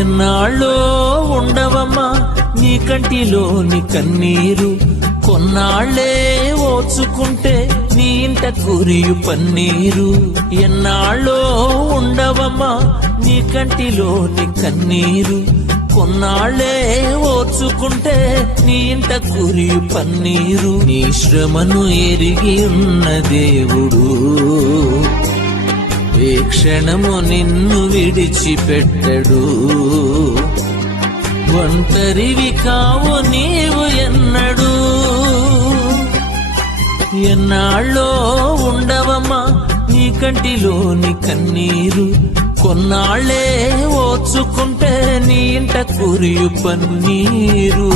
ఎన్నాళ్ళో ఉండవమ్మా నీ కంటిలోని కన్నీరు కొన్నాళ్లే ఓచుకుంటే నీ ఇంట కురియు పన్నీరు ఎన్నాళ్ళో ఉండవమ్మా నీ కంటిలోని కన్నీరు కొన్నాళ్ళే ఓర్చుకుంటే నీ ఇంట కురియు పన్నీరు నీ శ్రమను ఎరిగి ఉన్న దేవుడు క్షణము నిన్ను విడిచిపెట్టడు ఒంటరివి కావు నీవు ఎన్నడు ఎన్నాళ్ళో ఉండవమ్మా నీ కంటిలోని కన్నీరు కొన్నాళ్ళే ఓచుకుంటే నీ ఇంట కురియు పన్నీరు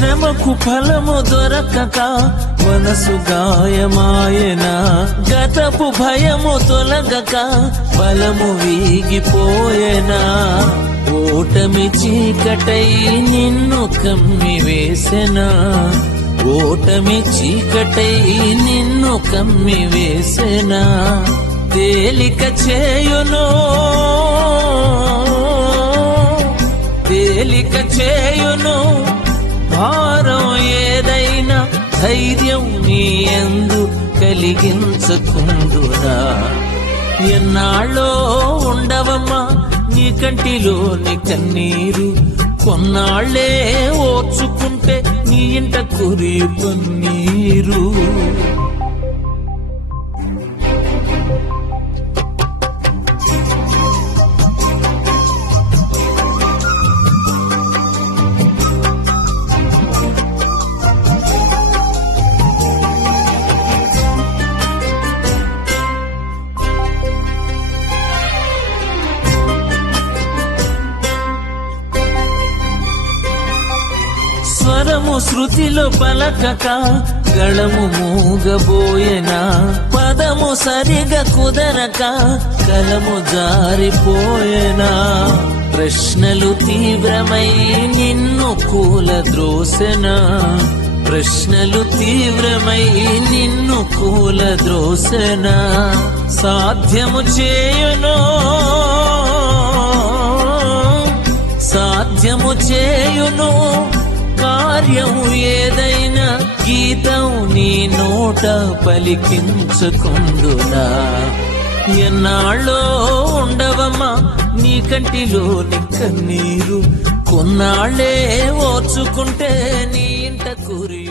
శ్రమకు ఫలము దొరకక మనసు గాయమాయన గతపు భయము తొలగక బలము వీగిపోయెనా ఓటమి చీకటై నిన్ను కమ్మి వేసెనా ఓటమి చీకటై నిన్ను కమ్మి వేసెనా తేలిక చేయును తేలిక చేయును భారం ఏదైనా ధైర్యం నీ ఎందు కలిగించకుండురా ఎన్నాళ్ళో ఉండవమ్మా నీ కంటిలోని కన్నీరు కొన్నాళ్లే ఓర్చుకుంటే నీ ఇంట కురి పన్నీరు శృతిలో పలకక గళము మూగబోయనా పదము సరిగా కుదరక కలము జారిపోయనా ప్రశ్నలు తీవ్రమై నిన్ను కూల ద్రోసెనా ప్రశ్నలు తీవ్రమై నిన్ను కూల ద్రోసెనా సాధ్యము చేయనో వాక్యం ఏదైనా గీతం నీ నోట పలికించుకుందునా ఎన్నాళ్ళో ఉండవమ్మా నీ కంటిలోని నీరు కొన్నాళ్లే ఓర్చుకుంటే నీ ఇంట కురి